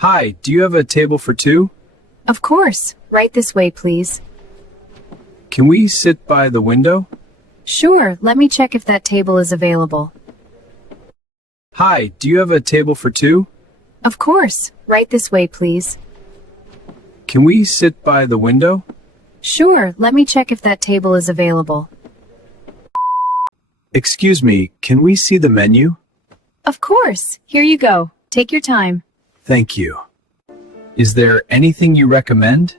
Hi, do you have a table for two? Of course. Right this way, please. Can we sit by the window? Sure, let me check if that table is available. Hi, do you have a table for two? Of course. Right this way, please. Can we sit by the window? Sure, let me check if that table is available. Excuse me, can we see the menu? Of course. Here you go. Take your time. Thank you. Is there anything you recommend?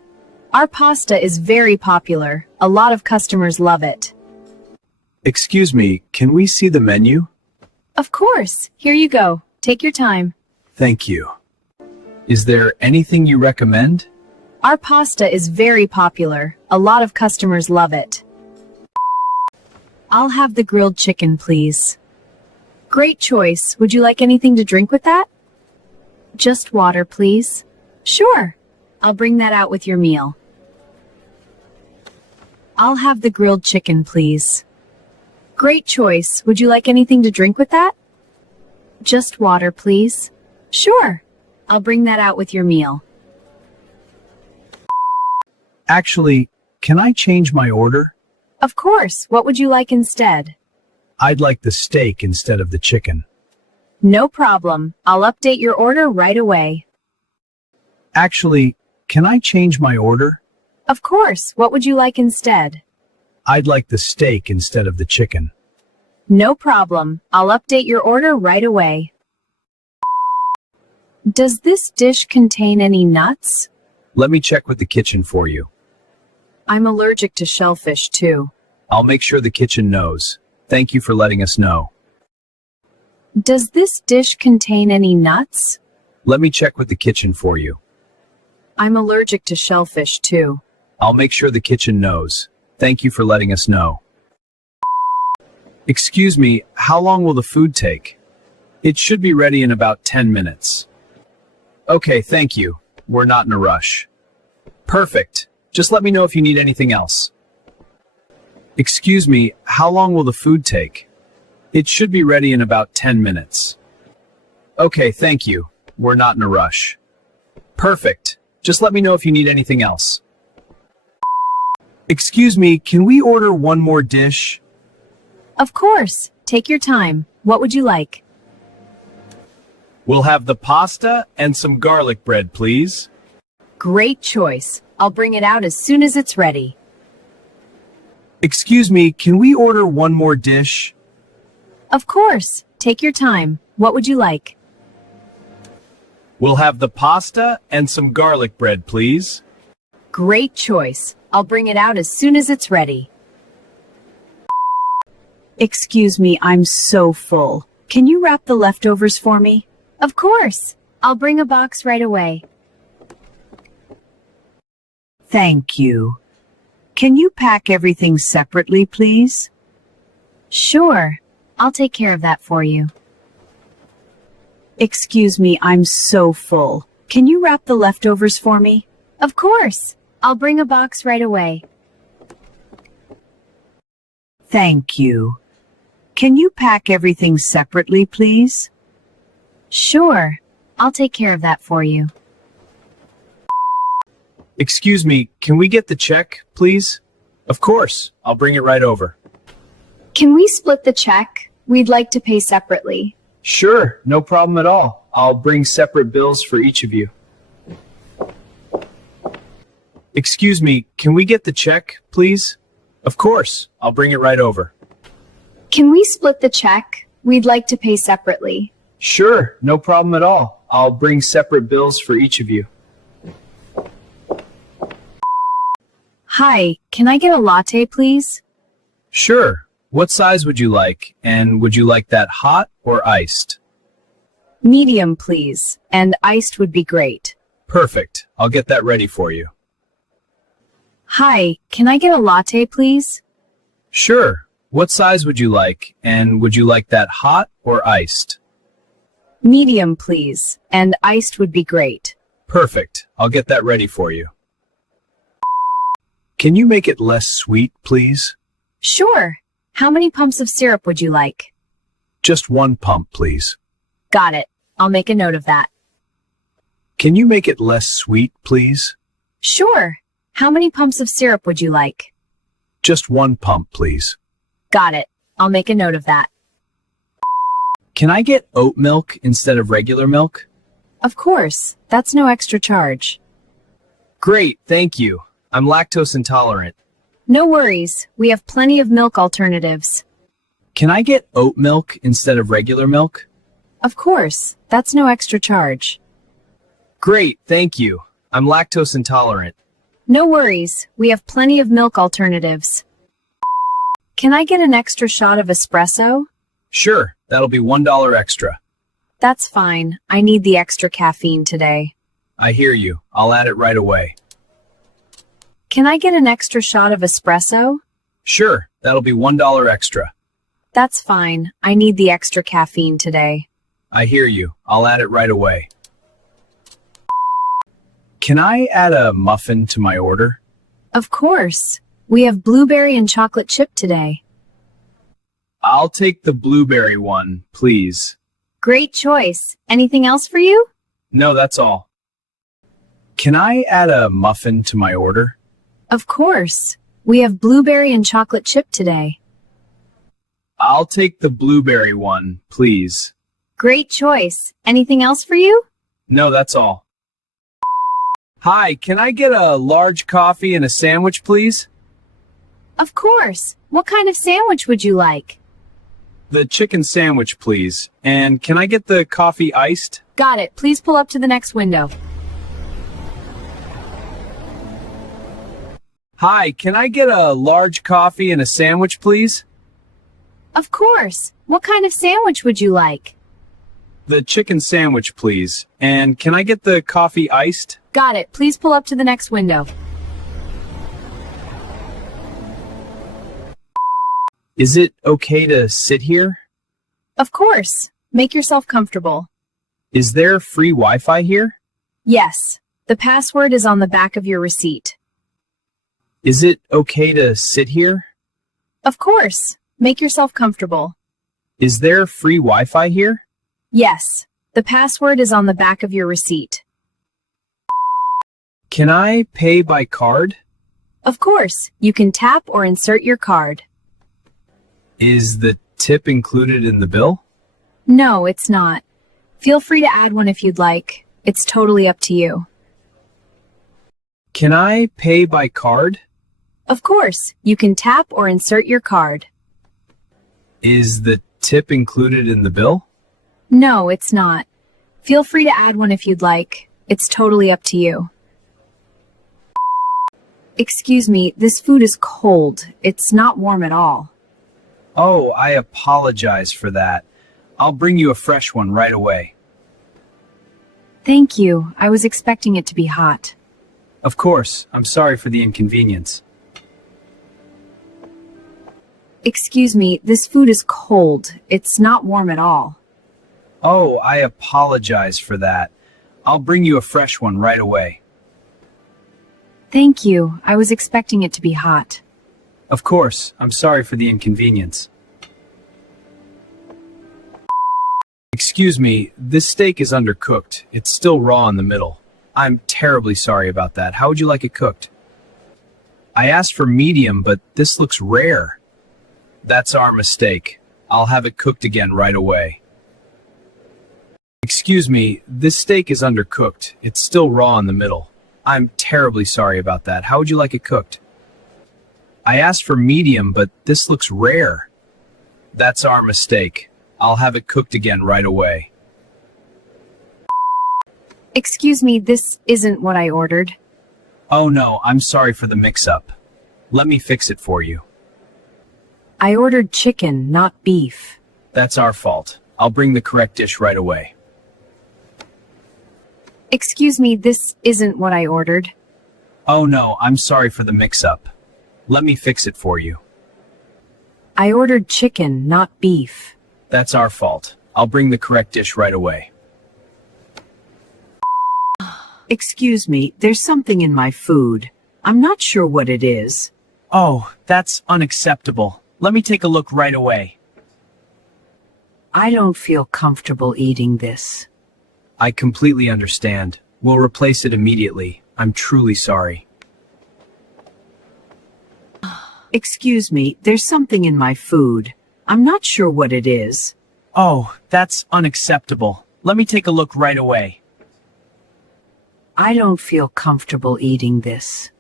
Our pasta is very popular. A lot of customers love it. Excuse me, can we see the menu? Of course. Here you go. Take your time. Thank you. Is there anything you recommend? Our pasta is very popular. A lot of customers love it. I'll have the grilled chicken, please. Great choice. Would you like anything to drink with that? Just water, please. Sure. I'll bring that out with your meal. I'll have the grilled chicken, please. Great choice. Would you like anything to drink with that? Just water, please. Sure. I'll bring that out with your meal. Actually, can I change my order? Of course. What would you like instead? I'd like the steak instead of the chicken. No problem. I'll update your order right away. Actually, can I change my order? Of course. What would you like instead? I'd like the steak instead of the chicken. No problem. I'll update your order right away. Does this dish contain any nuts? Let me check with the kitchen for you. I'm allergic to shellfish too. I'll make sure the kitchen knows. Thank you for letting us know. Does this dish contain any nuts? Let me check with the kitchen for you. I'm allergic to shellfish too. I'll make sure the kitchen knows. Thank you for letting us know. Excuse me, how long will the food take? It should be ready in about 10 minutes. Okay, thank you. We're not in a rush. Perfect. Just let me know if you need anything else. Excuse me, how long will the food take? It should be ready in about 10 minutes. Okay, thank you. We're not in a rush. Perfect. Just let me know if you need anything else. Excuse me, can we order one more dish? Of course. Take your time. What would you like? We'll have the pasta and some garlic bread, please. Great choice. I'll bring it out as soon as it's ready. Excuse me, can we order one more dish? Of course. Take your time. What would you like? We'll have the pasta and some garlic bread, please. Great choice. I'll bring it out as soon as it's ready. Excuse me, I'm so full. Can you wrap the leftovers for me? Of course. I'll bring a box right away. Thank you. Can you pack everything separately, please? Sure. I'll take care of that for you. Excuse me, I'm so full. Can you wrap the leftovers for me? Of course. I'll bring a box right away. Thank you. Can you pack everything separately, please? Sure. I'll take care of that for you. Excuse me, can we get the check, please? Of course. I'll bring it right over. Can we split the check? We'd like to pay separately. Sure, no problem at all. I'll bring separate bills for each of you. Excuse me, can we get the check, please? Of course. I'll bring it right over. Can we split the check? We'd like to pay separately. Sure, no problem at all. I'll bring separate bills for each of you. Hi, can I get a latte, please? Sure. What size would you like? And would you like that hot or iced? Medium, please. And iced would be great. Perfect. I'll get that ready for you. Hi, can I get a latte, please? Sure. What size would you like? And would you like that hot or iced? Medium, please. And iced would be great. Perfect. I'll get that ready for you. Can you make it less sweet, please? Sure. How many pumps of syrup would you like? Just one pump, please. Got it. I'll make a note of that. Can you make it less sweet, please? Sure. How many pumps of syrup would you like? Just 1 pump, please. Got it. I'll make a note of that. Can I get oat milk instead of regular milk? Of course. That's no extra charge. Great, thank you. I'm lactose intolerant. No worries. We have plenty of milk alternatives. Can I get oat milk instead of regular milk? Of course. That's no extra charge. Great, thank you. I'm lactose intolerant. No worries. We have plenty of milk alternatives. Can I get an extra shot of espresso? Sure, that'll be $1 extra. That's fine. I need the extra caffeine today. I hear you. I'll add it right away. Can I get an extra shot of espresso? Sure, that'll be $1 extra. That's fine. I need the extra caffeine today. I hear you. I'll add it right away. Can I add a muffin to my order? Of course. We have blueberry and chocolate chip today. I'll take the blueberry one, please. Great choice. Anything else for you? No, that's all. Can I add a muffin to my order? Of course. We have blueberry and chocolate chip today. I'll take the blueberry one, please. Great choice. Anything else for you? No, that's all. Hi, can I get a large coffee and a sandwich, please? Of course. What kind of sandwich would you like? The chicken sandwich, please. And can I get the coffee iced? Got it. Please pull up to the next window. Hi, can I get a large coffee and a sandwich, please? Of course. What kind of sandwich would you like? The chicken sandwich, please. And can I get the coffee iced? Got it. Please pull up to the next window. Is it okay to sit here? Of course. Make yourself comfortable. Is there free Wi-Fi here? Yes. The password is on the back of your receipt. Is it okay to sit here? Of course. Make yourself comfortable. Is there free Wi-Fi here? Yes. The password is on the back of your receipt. Can I pay by card? Of course. You can tap or insert your card. Is the tip included in the bill? No, it's not. Feel free to add one if you'd like. It's totally up to you. Can I pay by card? Of course. You can tap or insert your card. Is the tip included in the bill? No, it's not. Feel free to add one if you'd like. It's totally up to you. Excuse me, this food is cold. It's not warm at all. Oh, I apologize for that. I'll bring you a fresh one right away. Thank you. I was expecting it to be hot. Of course, I'm sorry for the inconvenience. Excuse me, this food is cold. It's not warm at all. Oh, I apologize for that. I'll bring you a fresh one right away. Thank you. I was expecting it to be hot. Of course, I'm sorry for the inconvenience. Excuse me, this steak is undercooked. It's still raw in the middle. I'm terribly sorry about that. How would you like it cooked? I asked for medium, but this looks rare. That's our mistake. I'll have it cooked again right away. Excuse me, this steak is undercooked. It's still raw in the middle. I'm terribly sorry about that. How would you like it cooked? I asked for medium, but this looks rare. That's our mistake. I'll have it cooked again right away. Excuse me, this isn't what I ordered. Oh no, I'm sorry for the mix-up. Let me fix it for you. I ordered chicken, not beef. That's our fault. I'll bring the correct dish right away. Excuse me, this isn't what I ordered. Oh no, I'm sorry for the mix-up. Let me fix it for you. I ordered chicken, not beef. That's our fault. I'll bring the correct dish right away. Excuse me, there's something in my food. I'm not sure what it is. Oh, that's unacceptable. Let me take a look right away. I don't feel comfortable eating this. I completely understand. We'll replace it immediately. I'm truly sorry. Excuse me, there's something in my food. I'm not sure what it is. Oh, that's unacceptable. Let me take a look right away. I don't feel comfortable eating this.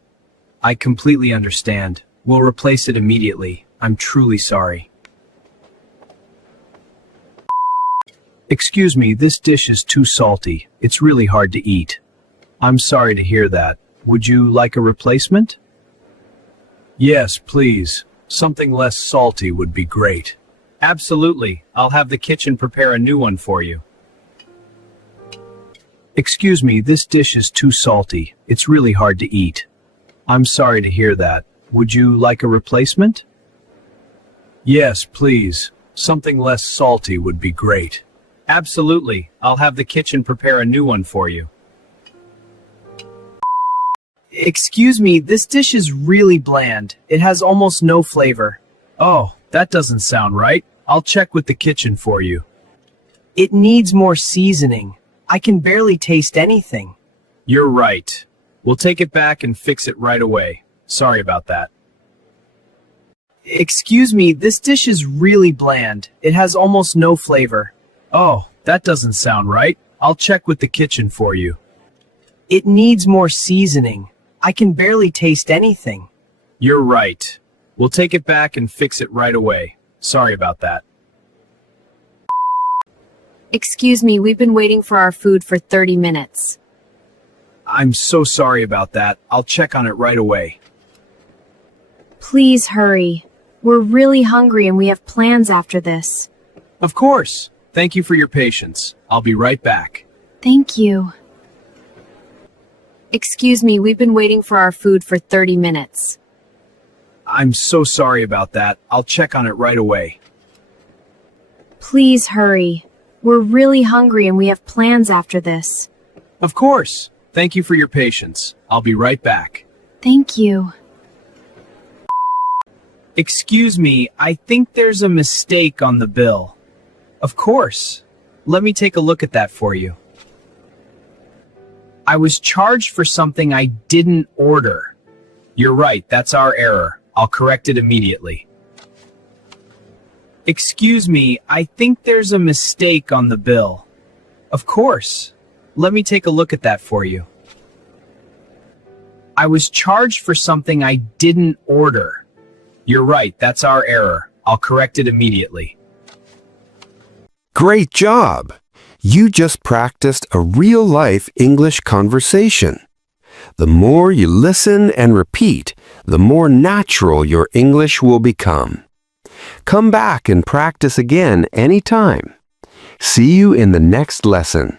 I completely understand. We'll replace it immediately. I'm truly sorry. Excuse me, this dish is too salty. It's really hard to eat. I'm sorry to hear that. Would you like a replacement? Yes, please. Something less salty would be great. Absolutely. I'll have the kitchen prepare a new one for you. Excuse me, this dish is too salty. It's really hard to eat. I'm sorry to hear that. Would you like a replacement? Yes, please. Something less salty would be great. Absolutely. I'll have the kitchen prepare a new one for you. Excuse me, this dish is really bland. It has almost no flavor. Oh, that doesn't sound right. I'll check with the kitchen for you. It needs more seasoning. I can barely taste anything. You're right. We'll take it back and fix it right away. Sorry about that. Excuse me, this dish is really bland. It has almost no flavor. Oh, that doesn't sound right. I'll check with the kitchen for you. It needs more seasoning. I can barely taste anything. You're right. We'll take it back and fix it right away. Sorry about that. Excuse me, we've been waiting for our food for 30 minutes. I'm so sorry about that. I'll check on it right away. Please hurry. We're really hungry and we have plans after this. Of course. Thank you for your patience. I'll be right back. Thank you. Excuse me, we've been waiting for our food for 30 minutes. I'm so sorry about that. I'll check on it right away. Please hurry. We're really hungry and we have plans after this. Of course. Thank you for your patience. I'll be right back. Thank you. Excuse me, I think there's a mistake on the bill. Of course. Let me take a look at that for you. I was charged for something I didn't order. You're right, that's our error. I'll correct it immediately. Excuse me, I think there's a mistake on the bill. Of course. Let me take a look at that for you. I was charged for something I didn't order. You're right, that's our error. I'll correct it immediately. Great job! You just practiced a real-life English conversation. The more you listen and repeat, the more natural your English will become. Come back and practice again anytime. See you in the next lesson.